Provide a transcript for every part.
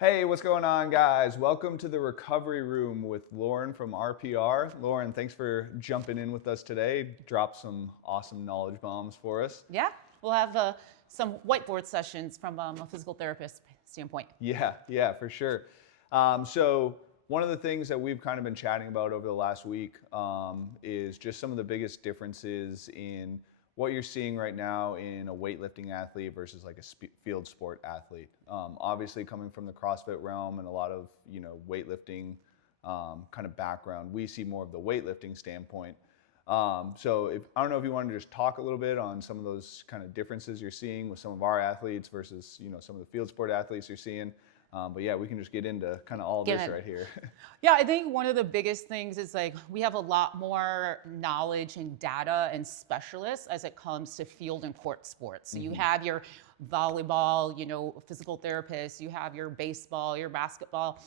Hey, what's going on, guys? Welcome to the Recovery Room with Lauren from RPR. Lauren, thanks for jumping in with us today. Drop some awesome knowledge bombs for us. Yeah, we'll have some whiteboard sessions from a physical therapist standpoint. Yeah, for sure. So one of the things that we've kind of been chatting about over the last week is just some of the biggest differences in what you're seeing right now in a weightlifting athlete versus like a field sport athlete. Obviously, coming from the CrossFit realm and a lot of weightlifting kind of background, we see more of the weightlifting standpoint. So I don't know if you wanted to just talk a little bit on some of those kind of differences you're seeing with some of our athletes versus some of the field sport athletes you're seeing. But yeah, we can just get into kind of all this right here. Yeah, I think one of the biggest things is like we have a lot more knowledge and data and specialists as it comes to field and court sports. So you have your volleyball, physical therapists, you have your baseball, your basketball.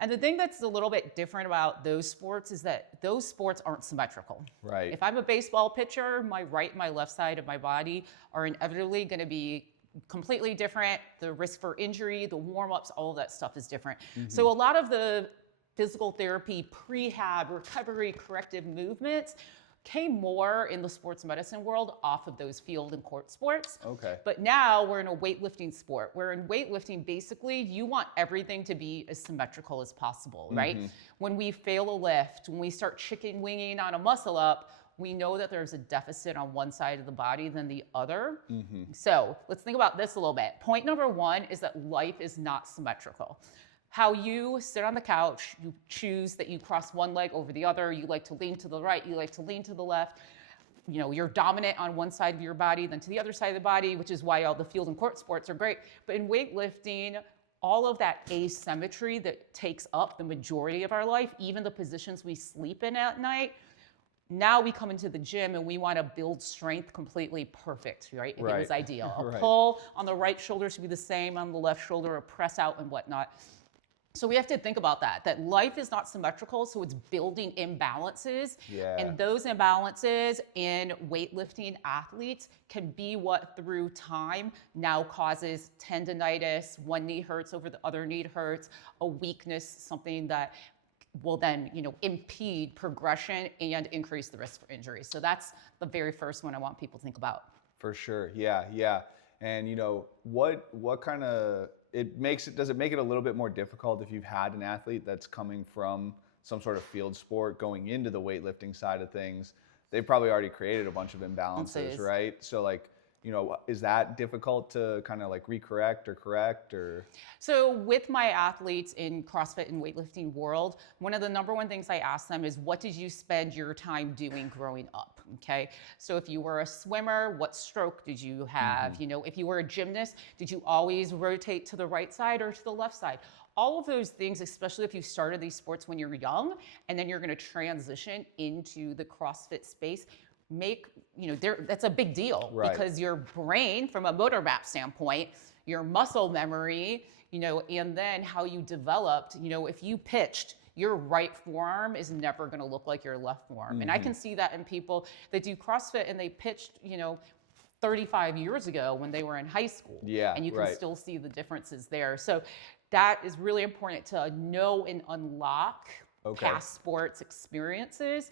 And the thing that's a little bit different about those sports is that those sports aren't symmetrical. Right. If I'm a baseball pitcher, my right and my left side of my body are inevitably going to be completely different. The risk for injury, the warm-ups, all of that stuff is different. So a lot of the physical therapy, prehab, recovery, corrective movements came more in the sports medicine world off of those field and court sports. Okay. But now we're in a weightlifting sport, where in weightlifting, basically, you want everything to be as symmetrical as possible, right? When we fail a lift, when we start chicken winging on a muscle up, we know that there's a deficit on one side of the body than the other. So let's think about this a little bit. Point number one is that life is not symmetrical. How you sit on the couch, you choose that you cross one leg over the other, you like to lean to the right, you like to lean to the left. You're dominant on one side of your body than to the other side of the body, which is why all the field and court sports are great. But in weightlifting, all of that asymmetry that takes up the majority of our life, even the positions we sleep in at night, now we come into the gym and we want to build strength completely perfect, right? If it was ideal. A pull on the right shoulder should be the same on the left shoulder, a press out and whatnot. So we have to think about that life is not symmetrical, so it's building imbalances. And those imbalances in weightlifting athletes can be what through time now causes tendonitis, one knee hurts over the other knee hurts, a weakness, something that will then impede progression and increase the risk for injury. So that's the very first one I want people to think about. For sure. Yeah. And what kind of does it make it a little bit more difficult if you've had an athlete that's coming from some sort of field sport going into the weightlifting side of things? They've probably already created a bunch of imbalances, right? So like, is that difficult to kind of like recorrect or correct or? So with my athletes in CrossFit and weightlifting world, one of the number one things I ask them is, what did you spend your time doing growing up? Okay. So if you were a swimmer, what stroke did you have? If you were a gymnast, did you always rotate to the right side or to the left side? All of those things, especially if you started these sports when you're young, and then you're going to transition into the CrossFit space, that's a big deal, because your brain, from a motor map standpoint, your muscle memory, and then how you developed, if you pitched, your right forearm is never going to look like your left forearm. And I can see that in people that do CrossFit and they pitched, 35 years ago when they were in high school. And you can still see the differences there. So that is really important to know and unlock past sports experiences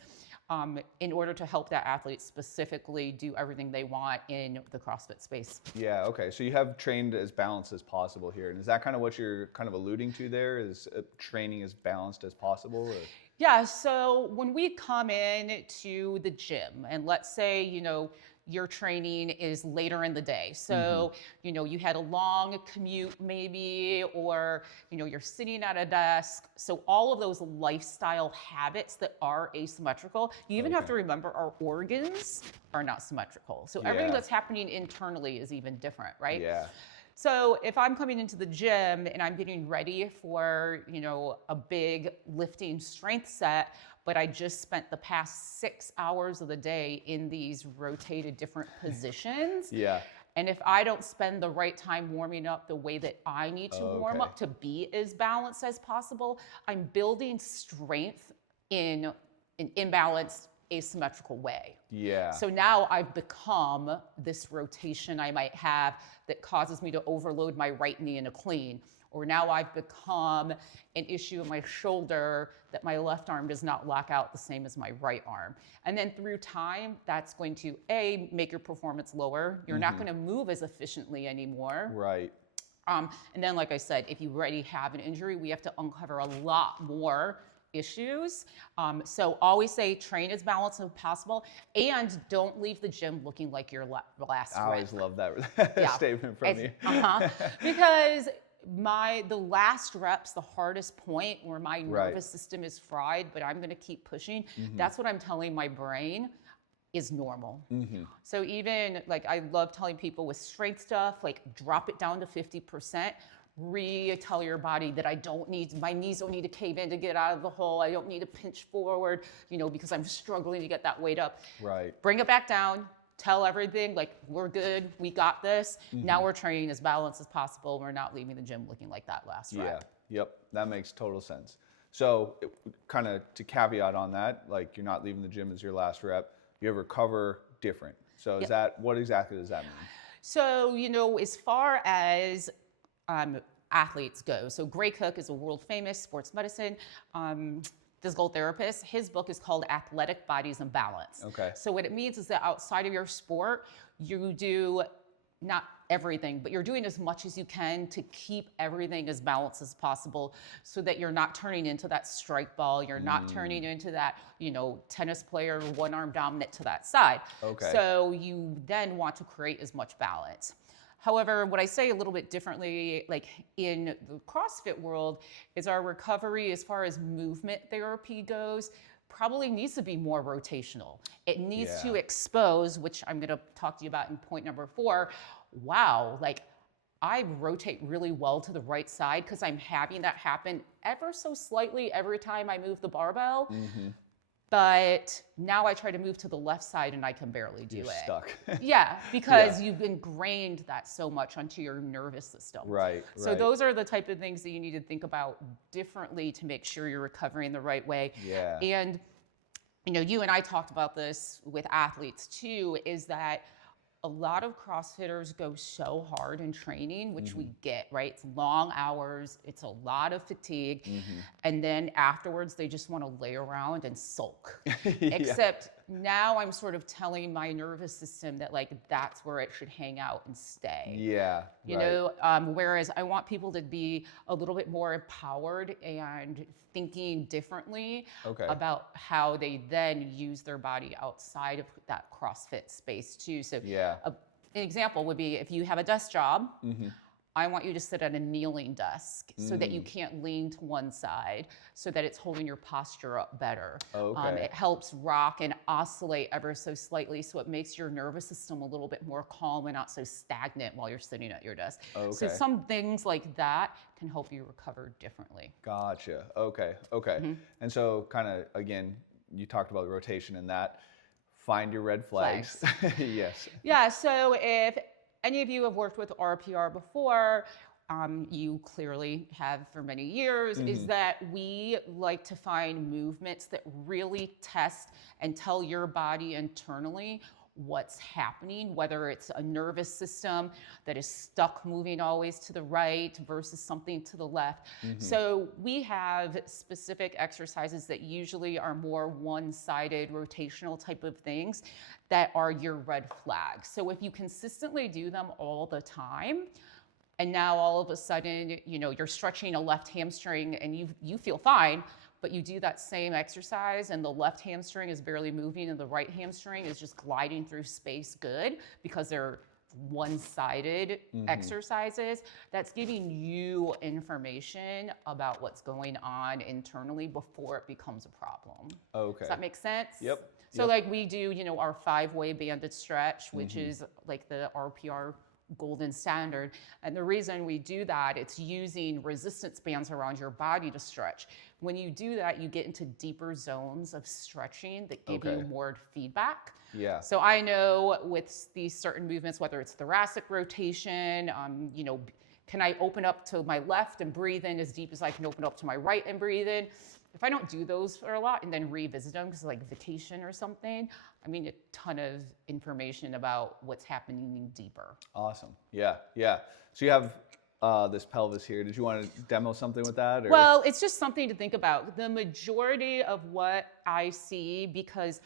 in order to help that athlete specifically do everything they want in the CrossFit space. Yeah, okay. So you have trained as balanced as possible here. And is that kind of what you're kind of alluding to there? Is training as balanced as possible? Or? Yeah, so when we come in to the gym, and let's say, your training is later in the day. So, you had a long commute maybe, or, you're sitting at a desk. So all of those lifestyle habits that are asymmetrical, you even have to remember our organs are not symmetrical. So everything that's happening internally is even different, right? Yeah. So if I'm coming into the gym and I'm getting ready for, a big lifting strength set, but I just spent the past 6 hours of the day in these rotated different positions. And if I don't spend the right time warming up the way that I need to warm up to be as balanced as possible, I'm building strength in an imbalanced, asymmetrical way. So now I've become this rotation I might have that causes me to overload my right knee in a clean, or now I've become an issue in my shoulder that my left arm does not lock out the same as my right arm. And then through time, that's going to make your performance lower. You're not going to move as efficiently anymore. Right. And then, like I said, if you already have an injury, we have to uncover a lot more issues. So always say train as balanced as possible, and don't leave the gym looking like your last I always rep. love that statement from you. Because the last rep's the hardest point where my nervous system is fried, but I'm going to keep pushing. That's what I'm telling my brain is normal. So even like I love telling people with strength stuff, like drop it down to 50%. Tell your body that my knees don't need to cave in to get out of the hole. I don't need to pinch forward, because I'm struggling to get that weight up. Right. Bring it back down. Tell everything like we're good, we got this. Now we're training as balanced as possible. We're not leaving the gym looking like that last rep. Yep, that makes total sense. So kind of to caveat on that, like you're not leaving the gym as your last rep, you recover different. So is that, what exactly does that mean? So, as far as athletes go, so Gray Cook is a world famous sports medicine physical therapist. His book is called Athletic Bodies and Balance. Okay. So what it means is that outside of your sport, you do not everything, but you're doing as much as you can to keep everything as balanced as possible so that you're not turning into that strike ball. You're not turning into that, tennis player, one arm dominant to that side. Okay. So you then want to create as much balance. However, what I say a little bit differently, like in the CrossFit world, is our recovery as far as movement therapy goes, probably needs to be more rotational. It needs to expose, which I'm gonna talk to you about in point number 4. Wow, like I rotate really well to the right side because I'm having that happen ever so slightly every time I move the barbell. But now I try to move to the left side and I can barely do You're it. Stuck. Yeah, because you've ingrained that so much onto your nervous system. Right. So those are the type of things that you need to think about differently to make sure you're recovering the right way. Yeah. And you and I talked about this with athletes too, is that a lot of CrossFitters go so hard in training, which we get, right? It's long hours, it's a lot of fatigue. And then afterwards, they just want to lay around and sulk. Except now I'm sort of telling my nervous system that like, that's where it should hang out and stay. Yeah. You know, whereas I want people to be a little bit more empowered and thinking differently about how they then use their body outside of that CrossFit space too. So an example would be if you have a desk job, I want you to sit at a kneeling desk so that you can't lean to one side so that it's holding your posture up better. It helps rock and oscillate ever so slightly so it makes your nervous system a little bit more calm and not so stagnant while you're sitting at your desk. So some things like that can help you recover differently. Gotcha. Okay. And so kind of, again, you talked about the rotation and that. Find your red flags. Yes. Yeah, so if any of you have worked with RPR before, you clearly have for many years, is that we like to find movements that really test and tell your body internally what's happening, whether it's a nervous system that is stuck moving always to the right versus something to the left. So we have specific exercises that usually are more one-sided rotational type of things that are your red flags. So if you consistently do them all the time, and now all of a sudden, you're stretching a left hamstring and you feel fine, but you do that same exercise and the left hamstring is barely moving and the right hamstring is just gliding through space good because they're one-sided exercises, that's giving you information about what's going on internally before it becomes a problem. Does that make sense? Yep. So like we do, our 5-way banded stretch, which is like the RPR golden standard. And the reason we do that, it's using resistance bands around your body to stretch. When you do that, you get into deeper zones of stretching that give you more feedback. Yeah. So I know with these certain movements, whether it's thoracic rotation, can I open up to my left and breathe in as deep as I can open up to my right and breathe in? If I don't do those for a lot and then revisit them because like vacation or something, I mean, a ton of information about what's happening deeper. Awesome. Yeah. So you have this pelvis here. Did you want to demo something with that? Or? Well, it's just something to think about. The majority of what I see, because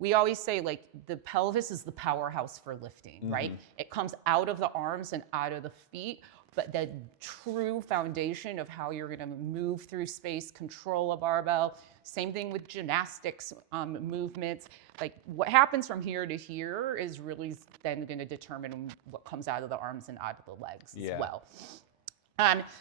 we always say like the pelvis is the powerhouse for lifting, right? It comes out of the arms and out of the feet, but the true foundation of how you're gonna move through space, control a barbell, same thing with gymnastics movements. Like what happens from here to here is really then gonna determine what comes out of the arms and out of the legs as well.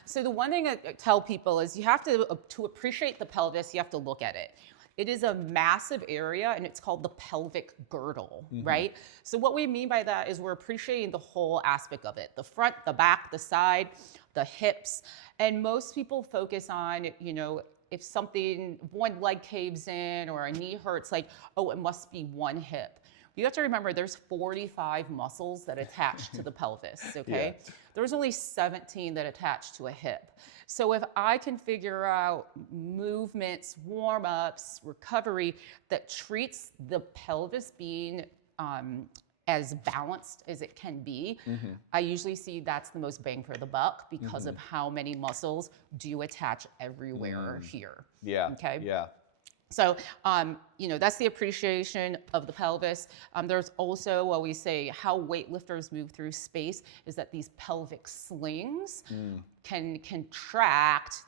So the one thing I tell people is you have to appreciate the pelvis, you have to look at it. It is a massive area and it's called the pelvic girdle, right? So what we mean by that is we're appreciating the whole aspect of it, the front, the back, the side, the hips. And most people focus on, you know, if something, one leg caves in or a knee hurts, like, oh, it must be one hip. You have to remember there's 45 muscles that attach to the pelvis, okay? Yeah. There's only 17 that attach to a hip. So if I can figure out movements, warm-ups, recovery that treats the pelvis being as balanced as it can be, I usually see that's the most bang for the buck because of how many muscles do attach everywhere here. Yeah, okay? Yeah. So, you know, that's the appreciation of the pelvis. There's also what we say how weightlifters move through space is that these pelvic slings can contract,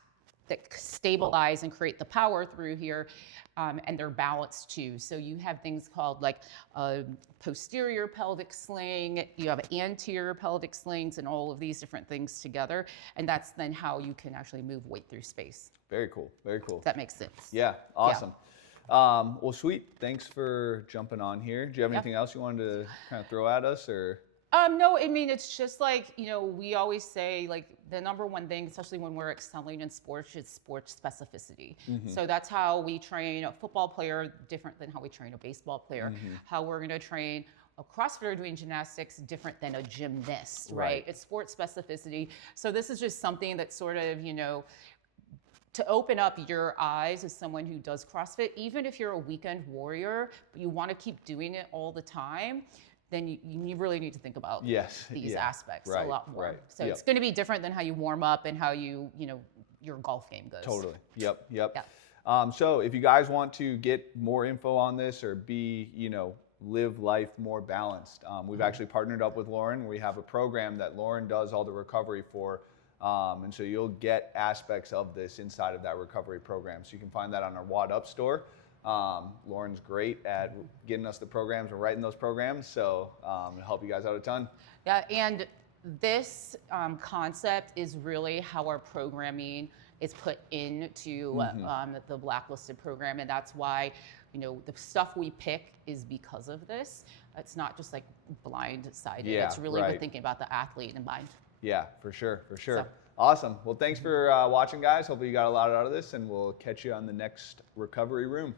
that stabilize and create the power through here, and they're balanced too. So you have things called like a posterior pelvic sling, you have anterior pelvic slings, and all of these different things together. And that's then how you can actually move weight through space. Very cool. Very cool. If that makes sense. Yeah. Awesome. Yeah. Well, sweet. Thanks for jumping on here. Do you have anything else you wanted to kind of throw at us, or? No, I mean, it's just like, you know, we always say like the number one thing, especially when we're excelling in sports, is sports specificity. So that's how we train a football player different than how we train a baseball player. How we're going to train a CrossFitter doing gymnastics different than a gymnast, right? It's sports specificity. So this is just something that sort of, you know, to open up your eyes as someone who does CrossFit, even if you're a weekend warrior, but you want to keep doing it all the time, then you really need to think about these aspects a lot more. So it's going to be different than how you warm up and how you know, your golf game goes. Totally. Yep. So if you guys want to get more info on this or be, you know, live life more balanced, we've actually partnered up with Lauren. We have a program that Lauren does all the recovery for. And so you'll get aspects of this inside of that recovery program. So you can find that on our Wad Up store. Lauren's great at getting us the programs and writing those programs, so it'll help you guys out a ton. Yeah, and this concept is really how our programming is put into the Blacklisted program, and that's why, you know, the stuff we pick is because of this. It's not just like blindsided. It's really we're thinking about the athlete in mind. Yeah, for sure. So. Awesome. Well, thanks for watching, guys. Hopefully you got a lot out of this, and we'll catch you on the next recovery room.